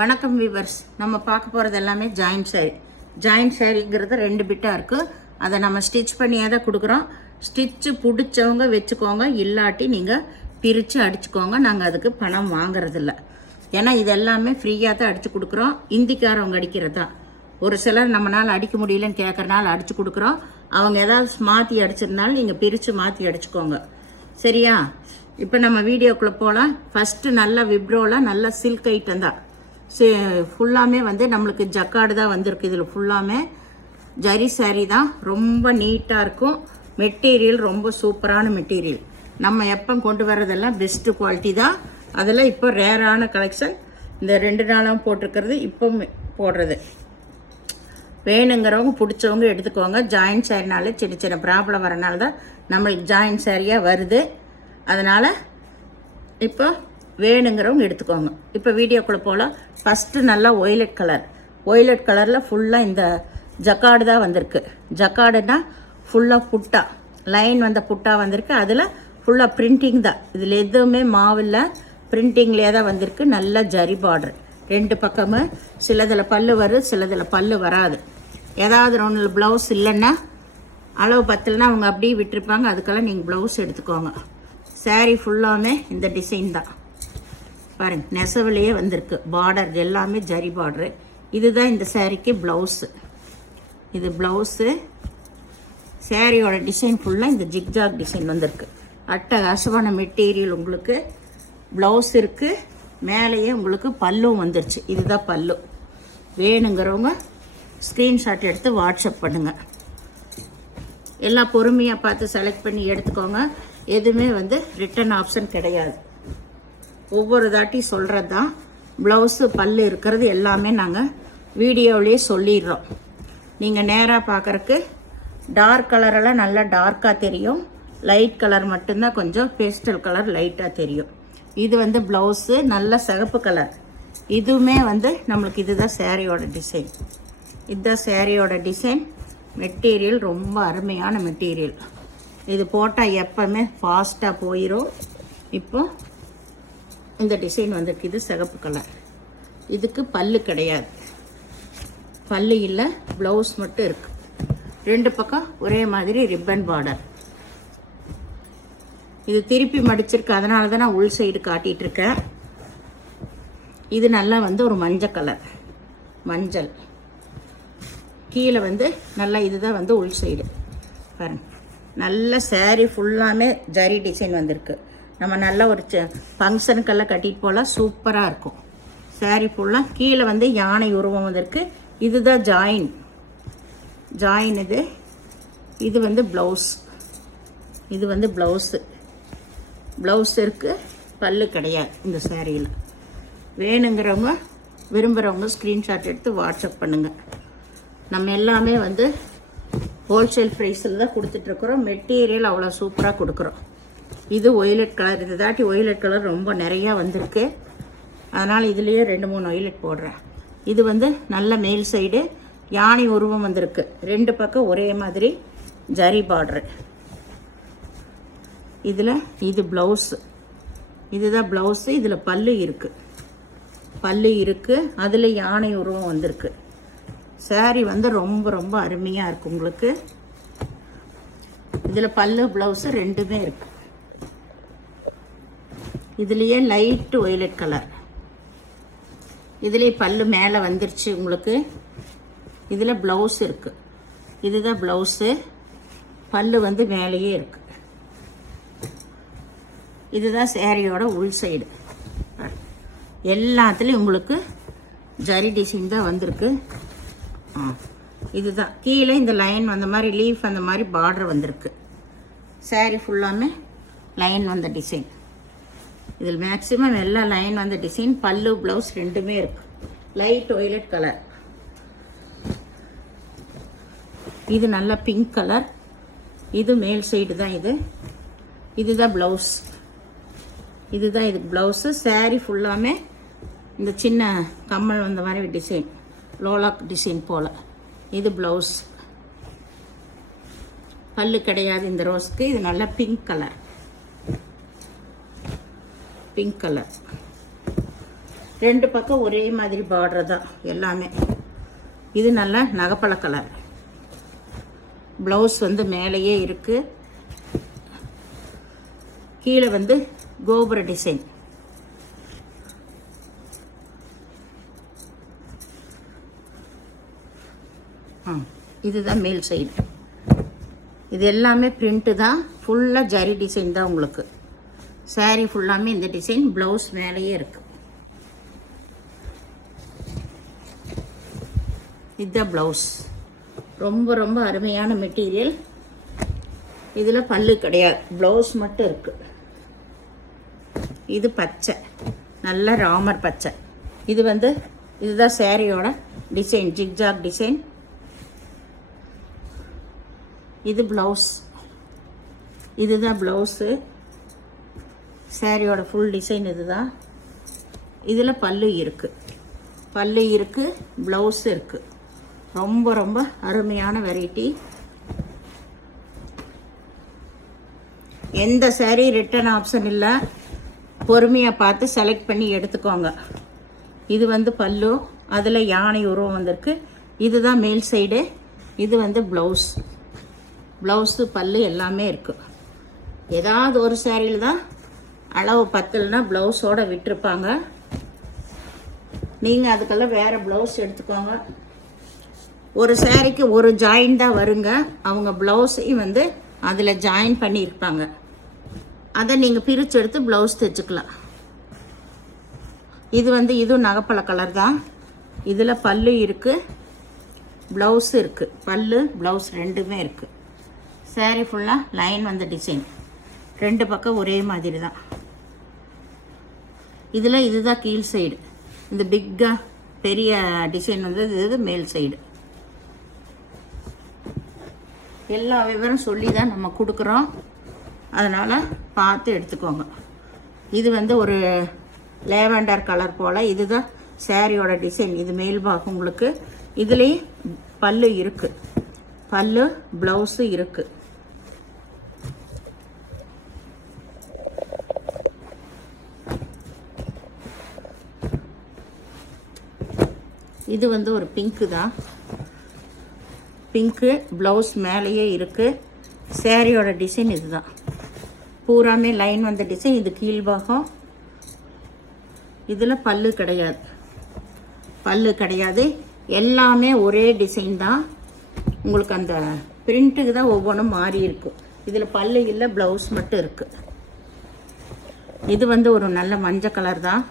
வணக்கம் வீவர்ஸ். நம்ம பார்க்க போகிறது எல்லாமே ஜாயின்ட் சாரீ. ஜாயின்ட் சாரீங்கிறது 2 பிட்டாக இருக்குது. அதை நம்ம ஸ்டிச் பண்ணியே தான் கொடுக்குறோம். ஸ்டிச்சு பிடிச்சவங்க வச்சுக்கோங்க, இல்லாட்டி நீங்கள் பிரித்து அடிச்சுக்கோங்க. நாங்கள் அதுக்கு பணம் வாங்குறதில்ல. ஏன்னா இது எல்லாமே ஃப்ரீயாக தான் அடித்து கொடுக்குறோம். இந்திக்காரவங்க அடிக்கிறது தான். ஒரு சிலர் நம்மளால் அடிக்க முடியலன்னு கேட்குறனால அடித்து கொடுக்குறோம். அவங்க ஏதாவது மாற்றி அடிச்சிருந்தாலும் நீங்கள் பிரித்து மாற்றி அடிச்சுக்கோங்க, சரியா? இப்போ நம்ம வீடியோக்குள்ளே போகலாம். ஃபஸ்ட்டு நல்லா விப்ரோவில் நல்லா சில்க் ஐட்டம் தான். ஃபுல்லாமே நம்மளுக்கு ஜக்காடு தான் வந்திருக்கு. இதில் ஃபுல்லாமே ஜரி சாரீ தான். ரொம்ப நீட்டாக இருக்கும். மெட்டீரியல் ரொம்ப சூப்பரான மெட்டீரியல். நம்ம எப்போ கொண்டு வர்றதெல்லாம் பெஸ்ட்டு குவாலிட்டி தான். அதில் இப்போ ரேரான கலெக்ஷன். இந்த 2 நாளும் போட்டிருக்கிறது இப்போ போடுறது. வேணுங்கிறவங்க பிடிச்சவங்க எடுத்துக்கோங்க. ஜாயின்ட் சாரினால சின்ன சின்ன ப்ராப்ளம் வரனால தான் நம்மளுக்கு ஜாயின்ட் சாரியாக வருது. அதனால் இப்போ வேணுங்கிறவங்க எடுத்துக்கோங்க. இப்போ வீடியோக்குள்ளே போகலாம். ஃபஸ்ட்டு நல்லா ஒய்லட் கலர். ஒய்லட் கலரில் ஃபுல்லாக இந்த ஜக்காடு தான் வந்திருக்கு. ஜக்காடுனா ஃபுல்லாக புட்டா லைன் வந்த புட்டா வந்திருக்கு. அதில் ஃபுல்லாக பிரிண்டிங் தான். இதில் எதுவுமே மாவில் பிரிண்டிங்லேயே தான் வந்திருக்கு. நல்ல ஜரி பார்டர் 2 பக்கமும். சிலதில் பல்லு வரும், சிலதில் பல்லு வராது. ஏதாவது ஒன்று ப்ளவுஸ் இல்லைன்னா அளவு பத்தலைன்னா அவங்க அப்படியே விட்டுருப்பாங்க. அதுக்கெல்லாம் நீங்கள் ப்ளவுஸ் எடுத்துக்கோங்க. சாரீ ஃபுல்லாமே இந்த டிசைன் தான் பாருங்க. நெசவுலையே வந்திருக்கு. பார்டர் எல்லாமே ஜரி பார்டரு. இதுதான் இந்த சாரீக்கு ப்ளவுஸு. இது ப்ளவுஸு. சாரியோட டிசைன் ஃபுல்லாக இந்த ஜிக்ஜாக் டிசைன் வந்திருக்கு. அட்டகாசமான மெட்டீரியல். உங்களுக்கு ப்ளவுஸ் இருக்குது, மேலேயே உங்களுக்கு பல்லும் வந்துருச்சு. இதுதான் பல்லு. வேணுங்கிறவங்க ஸ்க்ரீன்ஷாட் எடுத்து வாட்ஸ்அப் பண்ணுங்கள். எல்லாம் பொறுமையாக பார்த்து செலக்ட் பண்ணி எடுத்துக்கோங்க. எதுவுமே ரிட்டன் ஆப்ஷன் கிடையாது. ஒவ்வொரு தாட்டி சொல்கிறது தான். ப்ளவுஸு பல்லு இருக்கிறது எல்லாமே நாங்கள் வீடியோவிலேயே சொல்லிடுறோம். நீங்கள் நேராக பார்க்குறக்கு டார்க் கலரெல்லாம் நல்லா டார்க்காக தெரியும். லைட் கலர் மட்டும்தான் கொஞ்சம் பேஸ்டல் கலர் லைட்டாக தெரியும். இது ப்ளவுஸு நல்ல சிகப்பு கலர். இதுவுமே நம்மளுக்கு இதுதான் சாரியோட டிசைன். இதுதான் சாரியோட டிசைன். மெட்டீரியல் ரொம்ப அருமையான மெட்டீரியல். இது போட்டால் எப்போவுமே ஃபாஸ்ட்டாக போயிடும். இப்போ இந்த டிசைன் வந்திருக்கு. இது சிகப்பு கலர். இதுக்கு பல்லு கிடையாது, பல்லு இல்லை, ப்ளவுஸ் மட்டும் இருக்குது. 2 பக்கம் ஒரே மாதிரி ரிப்பன் பார்டர். இது திருப்பி மடிச்சிருக்கு. அதனால தான் நான் உள் சைடு காட்டிகிட்ருக்கேன். இது நல்லா ஒரு மஞ்சள் கலர். மஞ்சள் கீழே நல்லா இதுதான் உள் சைடு பாருங்க. நல்ல சாரீ ஃபுல்லாமே ஜரி டிசைன் வந்திருக்கு. நம்ம நல்லா ஒரு ஃபங்க்ஷனுக்கெல்லாம் கட்டிட்டு போகலாம். சூப்பராக இருக்கும். சாரீ ஃபுல்லாக கீழே யானை உருவம் வந்திருக்கு. இதுதான் ஜாயின். இது ப்ளவுஸ். இது ப்ளவுஸு. ப்ளவுஸ் இருக்குது, பல்லு கிடையாது இந்த சாரியில். வேணுங்கிறவங்க விரும்புகிறவங்க ஸ்க்ரீன்ஷாட் எடுத்து வாட்ஸ்அப் பண்ணுங்கள். நம்ம எல்லாமே ஹோல்சேல் ப்ரைஸில் தான் கொடுத்துட்ருக்குறோம். மெட்டீரியல் அவ்வளோ சூப்பராக கொடுக்குறோம். இது ஒய்லட் கலர். இது தாட்டி ஒய்லட் கலர் ரொம்ப நிறையா வந்திருக்கு. அதனால் இதுலேயே 2-3 ஒய்லட் போடுறேன். இது நல்ல மேல் சைடு யானை உருவம் வந்திருக்கு. 2 பக்கம் ஒரே மாதிரி ஜரி பார்டரு. இதில் இது ப்ளவுஸு. இதுதான் ப்ளவுஸு. இதில் பல்லு இருக்குது. அதில் யானை உருவம் வந்திருக்கு. சாரீ ரொம்ப ரொம்ப அருமையாக இருக்குது உங்களுக்கு. இதில் பல்லு ப்ளவுஸு 2மே இருக்குது. இதுலேயே லைட்டு ஒய்லட் கலர். இதுலேயே பல்லு மேலே வந்துருச்சு உங்களுக்கு. இதில் ப்ளவுஸ் இருக்குது. இதுதான் ப்ளவுஸு. பல்லு மேலேயே இருக்குது. இதுதான் சாரியோட உள் சைடு. எல்லாத்துலேயும் உங்களுக்கு ஜரி டிசைன் தான் வந்திருக்கு. இதுதான் கீழே இந்த லைன் வந்த மாதிரி லீஃப் அந்த மாதிரி பார்டர் வந்திருக்கு. சாரீ ஃபுல்லாமே லைன் வந்த டிசைன். இதில் மேக்ஸிமம் எல்லா லைன் வந்த டிசைன். பல்லு ப்ளவுஸ் 2மே இருக்குது. Light violet colour. இது நல்ல பிங்க் கலர். இது மேல் சைடு தான். இதுதான் ப்ளவுஸ். இதுதான் இது ப்ளவுஸு. சாரீ ஃபுல்லாமே இந்த சின்ன கம்மல் வந்த மாதிரி டிசைன், லோலாக் டிசைன் போல். இது ப்ளவுஸ். பல்லு கிடையாது இந்த ரோஸ்க்கு. இது நல்ல பிங்க் கலர். ரெண்டு பக்கம் ஒரே மாதிரி பார்டர் தான் எல்லாமே. இது நல்ல நகைப்பழ கலர். ப்ளவுஸ் வந்து மேலேயே இருக்குது. கீழே வந்து கோபுர டிசைன். இதுதான் மேல் சைடு. இது எல்லாமே பிரிண்ட்டு தான். ஃபுல்லாக ஜரி டிசைன் தான் உங்களுக்கு. சாரீ ஃபுல்லாமே இந்த டிசைன். ப்ளவுஸ் மேலேயே இருக்குது. இதுதான் ப்ளவுஸ். ரொம்ப ரொம்ப அருமையான மெட்டீரியல். இதில் பல்லு கிடையாது, ப்ளவுஸ் மட்டும் இருக்குது. இது பச்சை, நல்ல ராமர் பச்சை. இது வந்து இதுதான் சாரியோட டிசைன், ஜிக்ஜாக் டிசைன். இது ப்ளவுஸ். இதுதான் ப்ளவுஸு. சாரியோட ஃபுல் டிசைன் இதுதான். இதில் பல்லு இருக்குது, பல்லு இருக்குது, ப்ளவுஸ் இருக்குது. ரொம்ப ரொம்ப அருமையான வெரைட்டி. எந்த சாரீ ரிட்டர்ன் ஆப்ஷன் இல்லை. பொறுமையாக பார்த்து செலக்ட் பண்ணி எடுத்துக்கோங்க. இது வந்து பல்லு, அதில் யானை உருவம் வந்திருக்கு. இதுதான் மேல் சைடு. இது வந்து ப்ளவுஸ். ப்ளவுஸு பல்லு எல்லாமே இருக்குது. ஏதாவது ஒரு சாரியில் தான் அளவு பத்தலைன்னா ப்ளவுஸோடு விட்டுருப்பாங்க. நீங்கள் அதுக்கெல்லாம் வேறு ப்ளவுஸ் எடுத்துக்கோங்க. ஒரு சாரிக்கு ஒரு ஜாயின் தான் வருங்க. அவங்க ப்ளவுஸையும் வந்து அதில் ஜாயின் பண்ணியிருப்பாங்க. அதை நீங்கள் பிரித்து எடுத்து ப்ளவுஸ் தைச்சிக்கலாம். இது வந்து இதுவும் நகைப்பழ கலர் தான். இதில் பல்லு இருக்குது, ப்ளவுஸு இருக்குது. பல்லு ப்ளவுஸ் ரெண்டுமே இருக்குது. சாரீ ஃபுல்லாக லைன் வந்த டிசைன். ரெண்டு பக்கம் ஒரே மாதிரி தான். இதில் இதுதான் கீழ் சைடு. இந்த பிக்காக பெரிய டிசைன் வந்து இது மேல் சைடு. எல்லா விவரம் சொல்லி தான் நம்ம கொடுக்குறோம். அதனால் பார்த்து எடுத்துக்கோங்க. இது வந்து ஒரு லேவண்டர் கலர் போல். இதுதான் சாரியோட டிசைன். இது மேல் பாகம் உங்களுக்கு. இதுலேயும் பல்லு இருக்குது, பல்லு ப்ளவுஸு இருக்குது. இது வந்து ஒரு பிங்க்கு தான். பிங்க்கு ப்ளவுஸ் மேலேயே இருக்குது. சாரியோட டிசைன் இதுதான். பூராமே லைன் வந்த டிசைன். இது கீழ்பாகம். இதில் பல்லு கிடையாது, பல்லு கிடையாது. எல்லாமே ஒரே டிசைன் தான். உங்களுக்கு அந்த பிரிண்ட்டுக்கு தான் ஒவ்வொன்றும் மாறி இருக்குது. இதில் பல்லு இல்லை, ப்ளவுஸ் மட்டும் இருக்குது. இது வந்து ஒரு நல்ல மஞ்சள் கலர் தான்.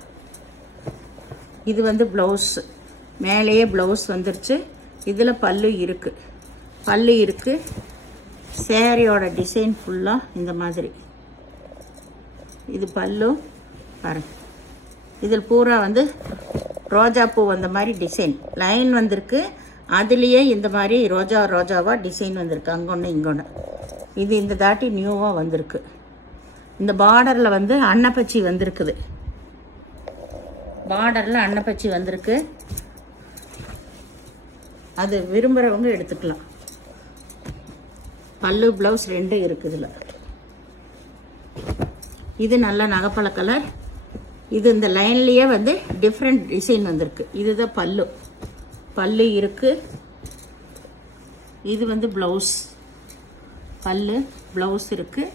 இது வந்து ப்ளவுஸ் மேலேயே ப்ளவுஸ் வந்துருச்சு. இதில் பல்லு இருக்குது, பல்லு இருக்குது. சேரீயோட டிசைன் ஃபுல்லாக இந்த மாதிரி. இது பல்லு பாருங்க. இதில் பூரா வந்து ரோஜா பூ வந்த மாதிரி டிசைன் லைன் வந்திருக்கு. அதுலேயே இந்த மாதிரி ரோஜாவாக டிசைன் வந்திருக்கு. அங்கொன்று இங்கொன்று. இது இந்த தாட்டி நியூவாக வந்திருக்கு. இந்த பார்டரில் வந்து அன்னப்பச்சி வந்திருக்குது. பார்டரில் அன்னப்பச்சி வந்திருக்கு. அது விரும்புகிறவங்க எடுத்துக்கலாம். பல்லு ப்ளவுஸ் ரெண்டும் இருக்குதுல. இது நல்ல நகைப்பழ கலர். இது இந்த லைன்லேயே வந்து டிஃப்ரெண்ட் டிசைன் வந்திருக்கு. இதுதான் பல்லு, பல்லு இருக்குது. இது வந்து ப்ளவுஸ், பல்லு ப்ளவுஸ் இருக்குது.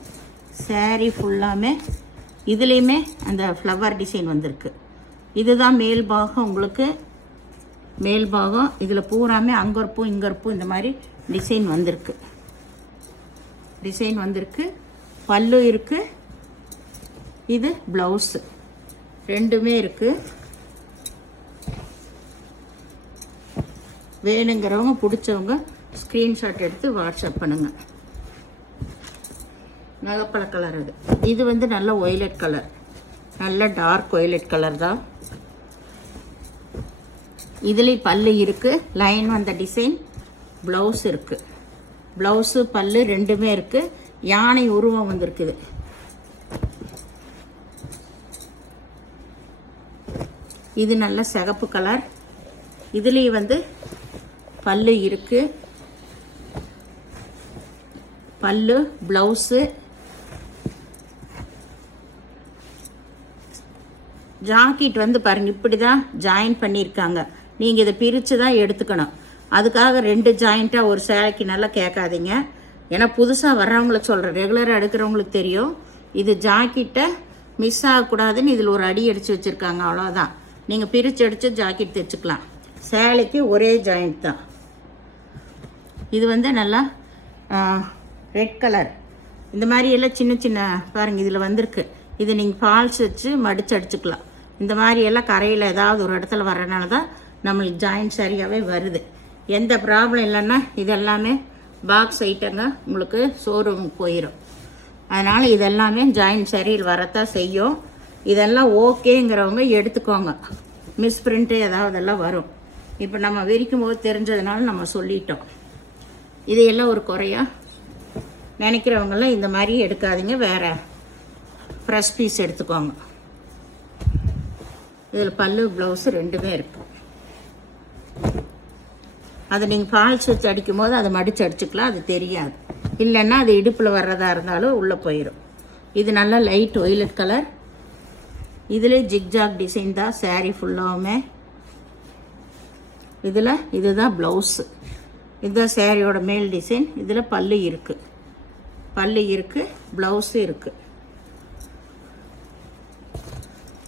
சாரீ ஃபுல்லாமே இதுலேயுமே அந்த ஃப்ளவர் டிசைன் வந்திருக்கு. இதுதான் மேல் பாகம் உங்களுக்கு. மேல் பாகம் இதில் பூராமே அங்கே ஒரு பூ இங்கே ஒரு பூ இந்த மாதிரி டிசைன் வந்திருக்கு. டிசைன் வந்திருக்கு. பல்லு இருக்குது. இது ப்ளவுஸு ரெண்டுமே இருக்குது. வேணுங்கிறவங்க பிடிச்சவங்க ஸ்க்ரீன்ஷாட் எடுத்து வாட்ஸ்அப் பண்ணுங்கள். நகைப்பழ கலர் அது. இது வந்து நல்ல ஒய்லட் கலர், நல்ல டார்க் ஒய்லட் கலர் தான். இதுலேயும் பல்லு இருக்குது, லைன் வந்த டிசைன். ப்ளவுஸ் இருக்குது. ப்ளவுஸு பல்லு ரெண்டுமே இருக்குது. யானை உருவம் வந்திருக்குது. இது நல்ல சிகப்பு கலர். இதுலேயும் வந்து பல்லு இருக்குது. பல்லு ப்ளவுஸு ஜாக்கெட் வந்து பாருங்கள் இப்படி தான் ஜாயின் பண்ணியிருக்காங்க. நீங்கள் இதை பிரித்து தான் எடுத்துக்கணும். அதுக்காக 2 ஜாயிண்ட்டாக ஒரு சேலைக்கு நல்லா கேட்காதீங்க. ஏன்னா புதுசாக வர்றவங்கள சொல்கிறேன், ரெகுலராக எடுக்கிறவங்களுக்கு தெரியும். இது ஜாக்கெட்டை மிஸ் ஆகக்கூடாதுன்னு இதில் ஒரு அடி அடித்து வச்சுருக்காங்க, அவ்வளோதான். நீங்கள் பிரித்து அடித்து ஜாக்கெட் தைச்சிக்கலாம். சேலைக்கு ஒரே ஜாயிண்ட் தான். இது வந்து நல்லா ரெட் கலர். இந்த மாதிரி எல்லாம் சின்ன சின்ன பாருங்கள் இதில் வந்திருக்கு. இது நீங்கள் ஃபால்ஸ் வச்சு மடித்து அடிச்சுக்கலாம். இந்த மாதிரி எல்லாம் கரையில் ஏதாவது ஒரு இடத்துல வர்றதுனால தான் நம்மளுக்கு ஜாயிண்ட் சரியாகவே வருது. எந்த ப்ராப்ளம் இல்லைன்னா இதெல்லாமே பாக்ஸ் ஐட்டங்க உங்களுக்கு ஷோரூமுக்கு போயிடும். அதனால் இதெல்லாமே ஜாயிண்ட் சரியில் வரத்தான் செய்யும். இதெல்லாம் ஓகேங்கிறவங்க எடுத்துக்கோங்க. மிஸ் பிரிண்ட்டு ஏதாவதெல்லாம் வரும். இப்போ நம்ம விரிக்கும் போது தெரிஞ்சதுனால நம்ம சொல்லிட்டோம். இதையெல்லாம் ஒரு குறையாக நினைக்கிறவங்களாம் இந்த மாதிரி எடுக்காதீங்க, வேறு ஃப்ரெஷ் பீஸ் எடுத்துக்கோங்க. இதில் பல்லு ப்ளவுஸு 2மே இருக்கும். அதை நீங்கள் ஃபால்ஸ் வச்சு அடிக்கும் போது அதை மடித்து அடிச்சுக்கலாம், அது தெரியாது. இல்லைன்னா அது இடுப்பில் வர்றதா இருந்தாலும் உள்ளே போயிடும். இது நல்லா லைட் ஒய்லட் கலர். இதில் ஜிக்ஜாக் டிசைன் தான் சாரீ ஃபுல்லாகவுமே. இதில் இதுதான் ப்ளவுஸு. இதுதான் சாரியோட மேல் டிசைன். இதில் பல்லு இருக்குது, ப்ளவுஸு இருக்குது.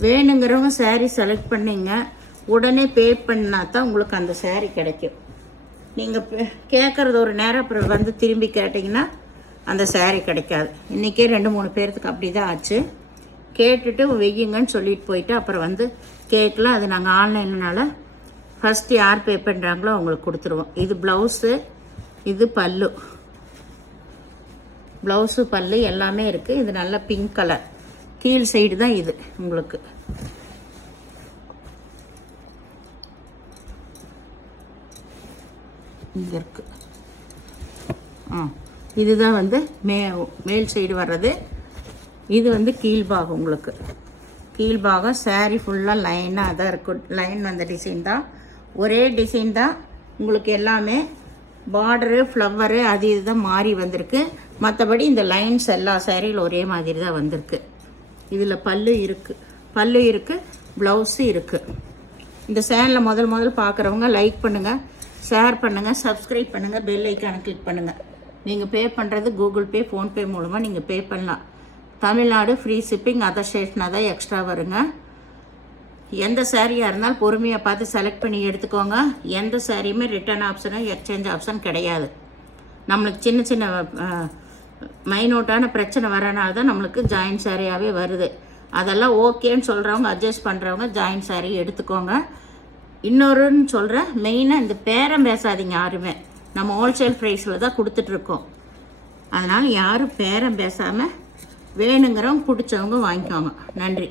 வேணுங்கிறவங்க சாரீ செலக்ட் பண்ணிங்க, உடனே பே பண்ணால் தான் உங்களுக்கு அந்த சாரீ கிடைக்கும். நீங்கள் கேட்குறது ஒரு நேரம், அப்புறம் வந்து திரும்பி கேட்டிங்கன்னா அந்த சாரீ கிடைக்காது. இன்றைக்கே 2-3 பேர்த்துக்கு அப்படி தான் ஆச்சு. கேட்டுட்டு வெய்யுங்கன்னு சொல்லிட்டு போயிட்டு அப்புறம் வந்து கேட்கலாம். அது நாங்கள் ஆன்லைன்னால ஃபஸ்ட்டு யார் பே பண்ணுறாங்களோ அவங்களுக்கு கொடுத்துருவோம். இது ப்ளவுஸு, இது பல்லு. ப்ளவுஸு பல்லு எல்லாமே இருக்குது. இது நல்ல பிங்க் கலர். கீழ் சைடு தான் இது உங்களுக்கு. இங்கே இருக்குது. இதுதான் வந்து மேல் சைடு வர்றது. இது வந்து கீழ்பாகம். உங்களுக்கு கீழ்பாகம் சாரீ ஃபுல்லாக லைனாக தான் இருக்கும். லைன் வந்த டிசைன் தான், ஒரே டிசைன் தான் உங்களுக்கு. எல்லாமே பார்டரு ஃப்ளவரு அது இதுதான் மாறி வந்திருக்கு. மற்றபடி இந்த லைன்ஸ் எல்லா சாரியில் ஒரே மாதிரி தான் வந்திருக்கு. இதில் பல்லு இருக்குது, ப்ளவுஸு இருக்குது. இந்த சேனலை முதல் பார்க்குறவங்க லைக் பண்ணுங்கள், ஷேர் பண்ணுங்கள், சப்ஸ்கிரைப் பண்ணுங்கள், பெல் ஐக்கானை கிளிக் பண்ணுங்கள். நீங்கள் பே பண்ணுறது கூகுள் பே, ஃபோன்பே மூலமாக நீங்கள் பே பண்ணலாம். தமிழ்நாடு ஃப்ரீ ஷிப்பிங், அதர் ஸ்டேட்னா தான் எக்ஸ்ட்ரா வருங்க. எந்த சாரியாக இருந்தாலும் பொறுமையாக பார்த்து செலக்ட் பண்ணி எடுத்துக்கோங்க. எந்த சாரியுமே ரிட்டர்ன் ஆப்ஷனு எக்ஸ்சேஞ்ச் ஆப்ஷன் கிடையாது. நம்மளுக்கு சின்ன சின்ன மைனூட்டான பிரச்சனை வரனால தான் நம்மளுக்கு ஜாயின்ட் சாரியாகவே வருது. அதெல்லாம் ஓகேன்னு சொல்கிறவங்க, அட்ஜஸ்ட் பண்ணுறவங்க ஜாயின்ட் சாரி எடுத்துக்கோங்க. இன்னொருன்னு சொல்கிறேன், மெயினாக இந்த பேரம் பேசாதீங்க யாருமே. நம்ம ஹோல்சேல் ப்ரைஸில் தான் கொடுத்துட்ருக்கோம். அதனால் யாரும் பேரம் பேசாமல் வேணுங்கிறவங்க பிடிச்சவங்க வாங்கிக்கோங்க. நன்றி.